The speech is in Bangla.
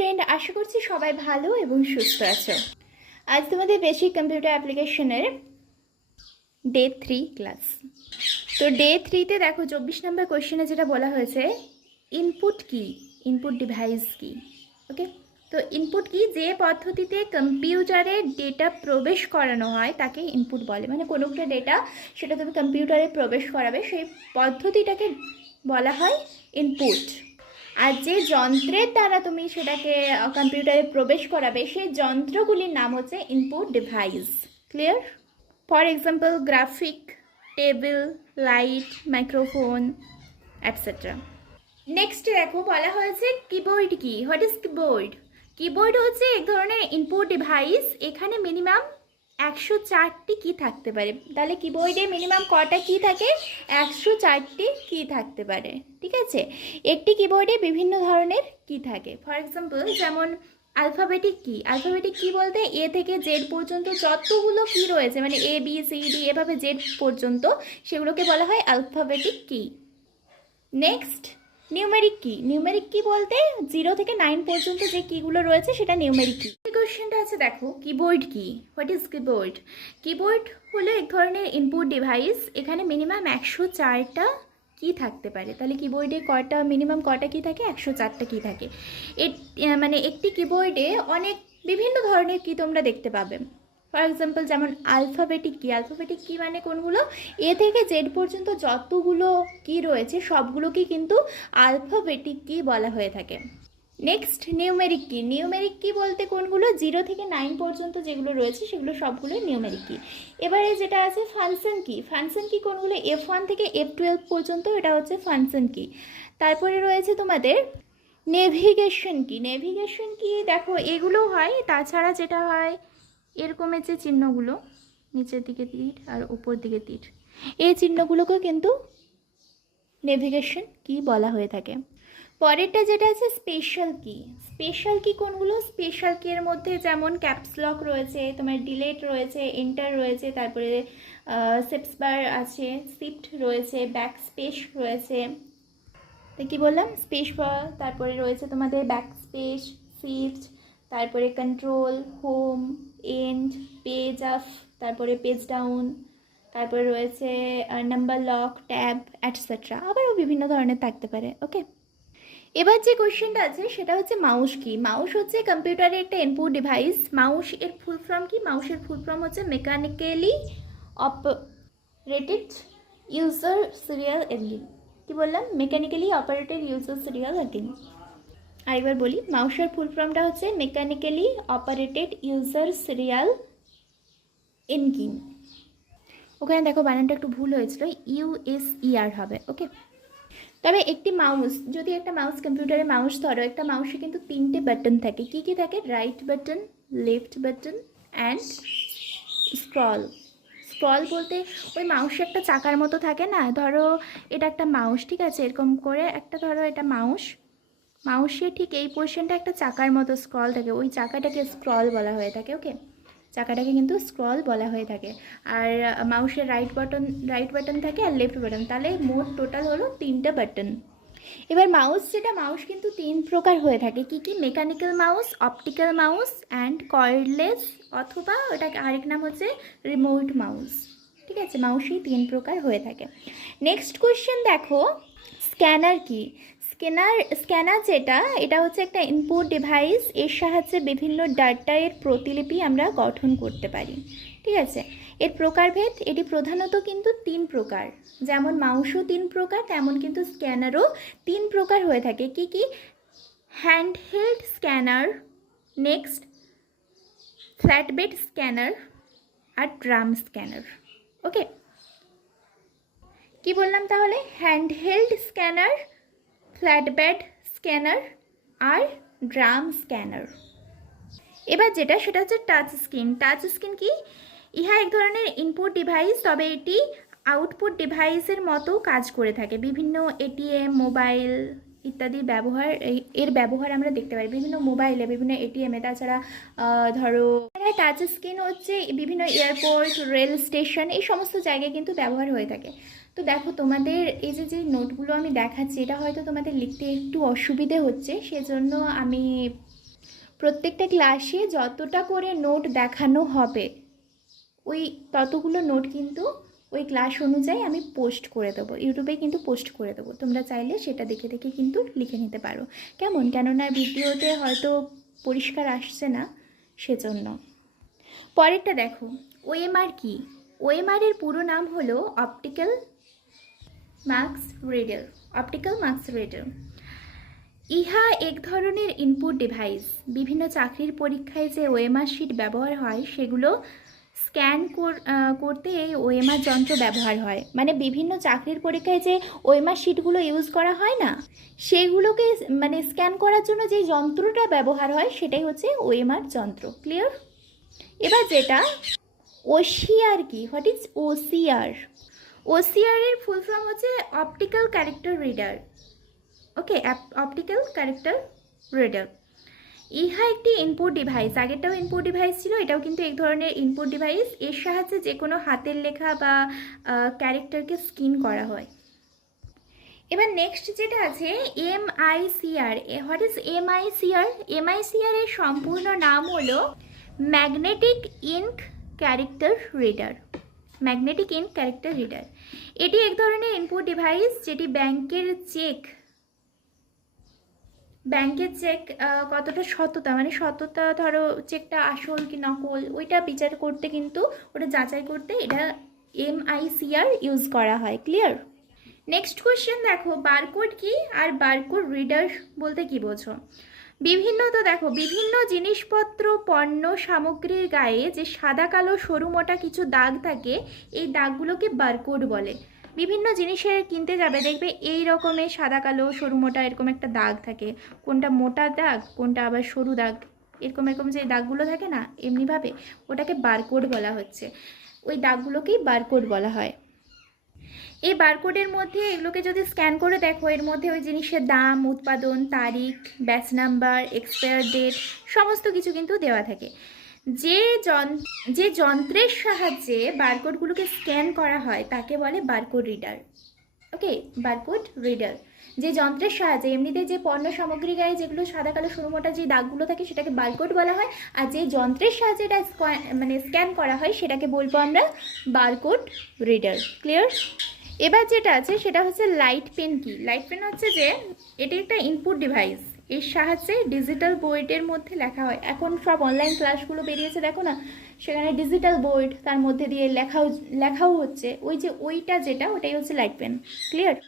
ফ্রেন্ড, আশা করছি সবাই ভালো এবং সুস্থ আছো। আজ তোমাদের বেসিক কম্পিউটার অ্যাপ্লিকেশনের ডে 3 ক্লাস। তো ডে 3তে দেখো 24 নম্বর কোয়েশ্চেনে যেটা বলা হয়েছে, ইনপুট কি, ইনপুট ডিভাইস কি। ওকে, তো ইনপুট কি, যে পদ্ধতিতে কম্পিউটারে ডেটা প্রবেশ করানো হয় তাকে ইনপুট বলে। মানে কোনো একটা ডেটা সেটা তুমি কম্পিউটারে প্রবেশ করাবে, সেই পদ্ধতিটাকে বলা হয় ইনপুট। আর যে যন্ত্রের দ্বারা তুমি সেটাকে কম্পিউটারে প্রবেশ করাবে সেই যন্ত্রগুলির নাম হচ্ছে input device. Clear? For example graphic, table, light, microphone, etcetera. Next দেখো বলা হয়েছে কিবোর্ড কি। What is keyboard? কিবোর্ড হচ্ছে এক ধরনের ইনপুট ডিভাইস। এখানে মিনিমাম 104টি কি থাকতে পারে। তাহলে কিবোর্ডে মিনিমাম কটা কি থাকে? 104টি কি থাকতে পারে। ঠিক আছে, একটি কিবোর্ডে বিভিন্ন ধরনের কি থাকে। ফর এক্সাম্পল যেমন আলফাবেটিক কি। আলফাবেটিক কি বলতে এ থেকে জেড পর্যন্ত যতগুলো কি রয়েছে, মানে এ বি সি ডি এভাবে জেড পর্যন্ত, সেগুলোকে বলা হয় আলফাবেটিক কি। নেক্সট নিউমেরিক কি। নিউমেরিক কি বলতে 0 থেকে 9 পর্যন্ত যে কিগুলো রয়েছে সেটা নিউমেরিক কি। এই কোশ্চেনটা আছে দেখো, কিবোর্ড কি। What is keyboard? কিবোর্ড হলো এক ধরনের ইনপুট ডিভাইস। এখানে মিনিমাম 104টা কি থাকতে পারে। তাহলে কিবোর্ডে কটা, মিনিমাম কটা কি থাকে? 104টা কি থাকে। মানে একটি কিবোর্ডে অনেক বিভিন্ন ধরনের কি তোমরা দেখতে পাবে। ফর এক্সাম্পল যেমন আলফাবেটিক কি। আলফাবেটিক কি মানে কোনগুলো? এ থেকে জেড পর্যন্ত যতগুলো কি রয়েছে সবগুলোকে কিন্তু আলফাবেটিক কি বলা হয়ে থাকে। নেক্সট নিউমেরিক কি। নিউমেরিক কি বলতে কোনগুলো? 0 থেকে 9 পর্যন্ত যেগুলো রয়েছে সেগুলো সবগুলোই নিউমেরিক কি। এবারে যেটা আছে ফাংশন কি। ফাংশন কি কোনগুলো? F1 থেকে F12 পর্যন্ত, এটা হচ্ছে ফাংশন কি। তারপরে রয়েছে তোমাদের নেভিগেশন কি। নেভিগেশন কি দেখো এগুলো হয়। তাছাড়া যেটা হয় এরকমের যে চিহ্নগুলো, নিচের দিকে তীর আর উপর দিকে তীর, এই চিহ্নগুলোকে কিন্তু নেভিগেশন কি বলা হয়ে থাকে। পরেরটা যেটা আছে স্পেশাল কি। স্পেশাল কি কোনগুলো? স্পেশাল কি এর মধ্যে যেমন ক্যাপসলক রয়েছে, তোমার ডিলেট রয়েছে, এন্টার রয়েছে, তারপরে সেপসবার আছে, শিফট রয়েছে, ব্যাক স্পেস রয়েছে। তো কী বললাম? স্পেস বার, তারপরে রয়েছে তোমাদের ব্যাক স্পেস, শিফট, তারপরে control, home, end, page up, তারপরে পেজ ডাউন, তারপরে রয়েছে নাম্বার লক, ট্যাব, অ্যাটসেট্রা। আবারও বিভিন্ন ধরনের থাকতে পারে। ওকে, এবার যে কোয়েশ্চেনটা আছে সেটা হচ্ছে মাউস কি। মাউস হচ্ছে কম্পিউটারের একটা ইনপুট ডিভাইস। মাউস এর ফুল ফর্ম কি? মাউসের ফুল ফর্ম হচ্ছে mechanically operated user serial engine. কি বললাম? Mechanically operated user serial engine. আরেকবার বলি, মাউসের ফুল ফর্মটা হচ্ছে mechanically operated user serial engine. ওখানে দেখো বানানটা একটু ভুল হয়েছিল, USER হবে। ওকে, তবে একটি মাউস, যদি একটা মাউস কম্পিউটারে মাউস ধরো, একটা মাউসে কিন্তু 3টে বাটন থাকে। কি কি থাকে? Right button, left button and scroll. Scroll বলতে ওই মাউসে একটা চাকার মতো থাকে না, ধরো এটা একটা মাউস, ঠিক আছে, এরকম করে একটা, ধরো এটা মাউস, মাউসের ঠিক এই পোর্শনটা একটা চাকার মতো স্ক্রল থাকে, ওই চাকাটাকে স্ক্রল বলা হয়ে থাকে। ওকে, চাকাটাকে কিন্তু স্ক্রল বলা হয়ে থাকে। আর মাউসের রাইট বাটন থাকে আর লেফট বাটন, তাহলে মোট টোটাল হলো 3টা বাটন। এবার মাউস, যেটা মাউস কিন্তু 3 প্রকার হয়ে থাকে। কি কি? Mechanical mouse, optical mouse and cordless, অথবা ওটাকে আরেক নাম হচ্ছে রিমোট মাউস। ঠিক আছে, মাউসই 3 প্রকার হয়ে থাকে। নেক্সট কোয়েশ্চেন দেখো, স্ক্যানার কি। স্ক্যানার যেটা, এটা হচ্ছে একটা ইনপুট ডিভাইস। এর সাহায্যে বিভিন্ন ডাটার প্রতিলিপি আমরা গঠন করতে পারি। ঠিক আছে, এর প্রকারভেদ, এটি প্রধানত কিন্তু 3 প্রকার। যেমন মাউসও 3 প্রকার, তেমন কিন্তু স্ক্যানারও 3 প্রকার হয়ে থাকে। কি কি? হ্যান্ডহেল্ড স্ক্যানার, নেক্সট ফ্ল্যাটবেড স্ক্যানার আর ড্রাম স্ক্যানার। ওকে, কি বললাম তাহলে? হ্যান্ডহেল্ড স্ক্যানার, ফ্ল্যাটবেড স্ক্যানার আর ড্রাম স্ক্যানার। এবার যেটা, সেটা হচ্ছে টাচ স্ক্রিন। টাচ স্ক্রিন কি? ইহা এক ধরনের ইনপুট ডিভাইস, তবে এটি আউটপুট ডিভাইসের মতো কাজ করে থাকে। বিভিন্ন এটিএম, মোবাইল ইত্যাদির ব্যবহার, এর ব্যবহার আমরা দেখতে পাই বিভিন্ন মোবাইলে, বিভিন্ন এটিএমে। তাছাড়া ধরো টাচ স্ক্রিন হচ্ছে বিভিন্ন এয়ারপোর্ট, রেল স্টেশন, এই সমস্ত জায়গায় কিন্তু ব্যবহার হয়ে থাকে। তো দেখো তোমাদের এই যে নোটগুলো আমি দেখাচ্ছি, এটা হয়তো তোমাদের লিখতে একটু অসুবিধে হচ্ছে, সেজন্য আমি প্রত্যেকটা ক্লাসে যতটা করে নোট দেখানো হবে ওই ততগুলো নোট কিন্তু ওই ক্লাস অনুযায়ী আমি পোস্ট করে দেবো, ইউটিউবে কিন্তু পোস্ট করে দেবো। তোমরা চাইলে সেটা দেখে দেখে কিন্তু লিখে নিতে পারো, কেমন? কেননা ভিডিওতে হয়তো পরিষ্কার আসছে না, সেজন্য। পরেরটা দেখো, ওএমআর কি? ওএমআর এর পুরো নাম হলো optical marks reader. Optical marks reader ইহা এক ধরনের ইনপুট ডিভাইস। বিভিন্ন চাকরির পরীক্ষায় যে ওএমআর শিট ব্যবহার হয় সেগুলো স্ক্যান করতে এই ওএমআর যন্ত্র ব্যবহার হয়। মানে বিভিন্ন চাকরির পরীক্ষায় যে ওএমআর শিটগুলো ইউজ করা হয় না, সেগুলোকে মানে স্ক্যান করার জন্য যে যন্ত্রটা ব্যবহার হয় সেটাই হচ্ছে ওএমআর যন্ত্র। ক্লিয়ার? এবার যেটা ওসিআর কি? What is OCR? ওসিআর এর ফুল ফর্ম হচ্ছে অপটিক্যাল ক্যারেক্টার রিডার। ওকে, অপটিক্যাল ক্যারেক্টার রিডার। ইহা একটি ইনপুট ডিভাইস। আগেরটাও ইনপুট ডিভাইস ছিল, এটাও কিন্তু এক ধরনের ইনপুট ডিভাইস। এর সাহায্যে যে কোনো হাতের লেখা বা ক্যারেক্টারকে স্ক্যান করা হয়। এবার নেক্সট যেটা আছে MICR. What is MICR? MICR এর সম্পূর্ণ নাম হলো magnetic ink character reader. Magnetic ink character reader এটি এক ধরনের ইনপুট ডিভাইস যেটি ব্যাংকের চেক কতটা সততা, মানে সততা, ধরো চেকটা আসল কি নকল ওইটা বিচার করতে, কিন্তু ওটা যাচাই করতে এটা এমআইসিআর ইউজ করা হয়। ক্লিয়ার? নেক্সট কোয়েশ্চেন দেখো, বারকোড কি আর বারকোড রিডার বলতে কি বোঝো? বিভিন্ন জিনিসপত্র, পণ্য সামগ্রীর গায়ে যে সাদা কালো সরু মোটা কিছু দাগ থাকে, এই দাগগুলোকে বারকোড বলে। বিভিন্ন জিনিসের কিনতে যাবে, দেখবে এই রকমের সাদা কালো সরু মোটা এরকম একটা দাগ থাকে, কোনটা মোটা দাগ কোনটা আবার সরু দাগ, এরকম এরকম যে দাগগুলো থাকে না, এমনিভাবে ওটাকে বারকোড বলা হচ্ছে। ওই দাগগুলোকেই বারকোড বলা হয়। এই বারকোডের মধ্যে এগুলোকে যদি স্ক্যান করে দেখো, এর মধ্যে ওই জিনিসের দাম, উৎপাদন তারিখ, ব্যাচ নাম্বার, এক্সপায়ার ডেট সমস্ত কিছু কিন্তু দেওয়া থাকে। যে যন্ত্রের সাহায্যে বারকোডগুলোকে স্ক্যান করা হয় তাকে বলে বারকোড রিডার। ওকে, বারকোড রিডার যে যন্ত্রের সাহায্যে, এমনিতে যে পণ্য সামগ্রী গায়ে যেগুলো সাদা কালো সরু মোটা যে দাগগুলো থাকে সেটাকে বারকোড বলা হয়, আর যে যন্ত্রের সাহায্যে এটা স্ক্যান করা হয় সেটাকে বলবো আমরা বারকোড রিডার। ক্লিয়ার? এবার যেটা আছে সেটা হচ্ছে লাইট পেন কি? লাইট পেন হচ্ছে যে এটি একটা ইনপুট ডিভাইস, এর সাহায্যে ডিজিটাল বোর্ডের মধ্যে লেখা হয়। এখন সব অনলাইন ক্লাসগুলো বেরিয়েছে দেখো না, সেখানে ডিজিটাল বোর্ড, তার মধ্যে দিয়ে লেখাও হচ্ছে, ওই যে ওইটা যেটা ওটাই হচ্ছে লাইট পেন। ক্লিয়ার?